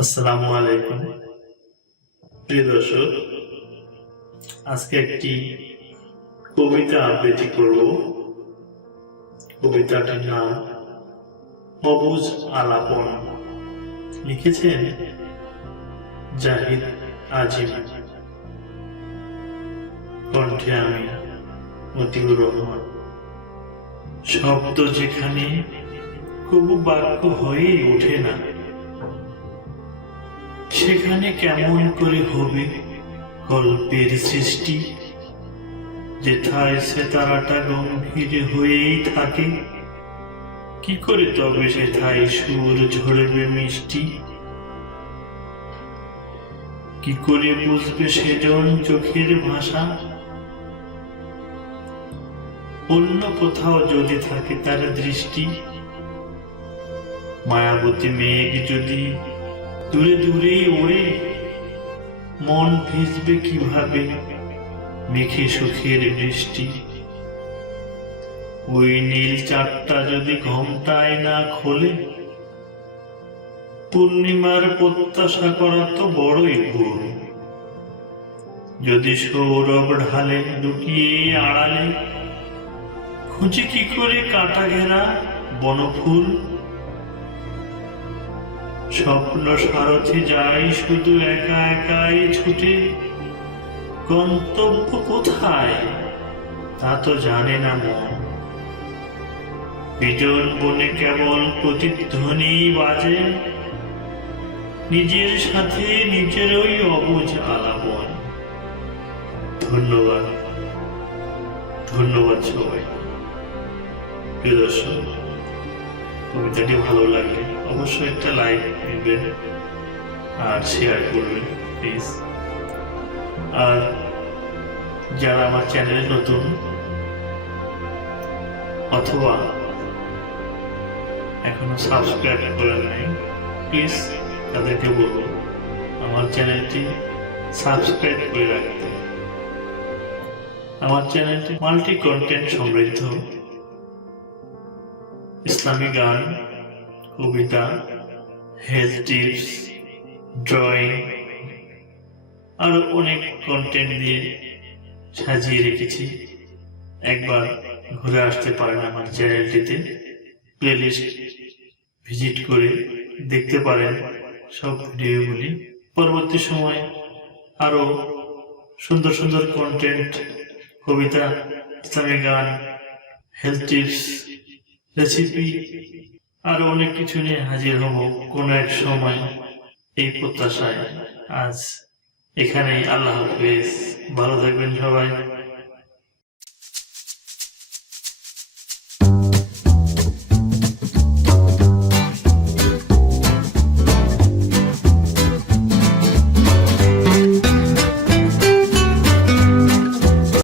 আসসালামু আলাইকুম। প্রিয় দর্শক, আজকে একটি কবিতা আবৃত্তি করব। কবিতাটির নাম অবুজ আলাপন। লিখেছেন জাহিদ আজিম। কণ্ঠে আমি মতিউর রহমান। শব্দ যেখানে কবু বাক্য হয়েই ওঠে না সেখানে কেমন করে হবে গল্পের সৃষ্টি? যেথায় সে তারাটা গম্ভীর হয়েই থাকে। কি করে তবে সেথায় সুর ঝরবে মিষ্টি? কি করে বুঝবে সেজন চোখের ভাষা? অন্য কোথাও যদি থাকে তার দৃষ্টি। মায়াবতী মেঘ যদি দূরে দূরেই ওড়ে মন ভিজবে কীভাবে? মেঘে সুখের বৃষ্টি। ওই নীল চারটা যদি ঘমটায় না খোলে, পূর্ণিমার প্রত্যাশা করা তো বড়ই ভুল। যদি সৌরভ ঢালে লুকিয়ে আড়ালে, খুঁজে কি করে কাটা ঘেরা বনফুল? স্বপ্ন সারথি যায়, শুধু একা একাই ছুটে। গন্তব্য কোথায়? তা তো জানে না মন। বিজন বনে কেবল প্রতিধ্বনি বাজে। নিজের সাথে নিজেরই অবুঝ আলাপন। ধন্যবাদ। ধন্যবাদ সবাই প্রিয় দর্শক কবিতাটি ভালো লাগলে অবশ্যই একটা লাইক দিবেন আর শেয়ার করবেন প্লিজ আর যারা আমার চ্যানেলে নতুন, অথবা এখনও সাবস্ক্রাইব করেন নাই প্লিজ তাদেরকে বলব, আমার চ্যানেলটি সাবস্ক্রাইব করে রাখতে। আমার চ্যানেলটি মাল্টি কন্টেন্ট সমৃদ্ধ। ইসলামী গান, কবিতা হেলথ টিপস ড্রয়িং আরও অনেক কন্টেন্ট দিয়ে সাজিয়ে রেখেছি। একবার ঘুরে আসতে পারেন আমার চ্যানেলটিতে। প্লেলিস্ট ভিজিট করে দেখতে পারেন সব ভিডিওগুলি। পরবর্তী সময় আরও সুন্দর সুন্দর কন্টেন্ট কবিতা, ইসলামী গান হেলথ টিপস রেসিপি আরও অনেক কিছু নিয়ে হাজির হব কোন এক সময় এই প্রত্যাশায়। আজ এখানেই আল্লাহ হাফেজ। ভালো থাকবেন সবাই।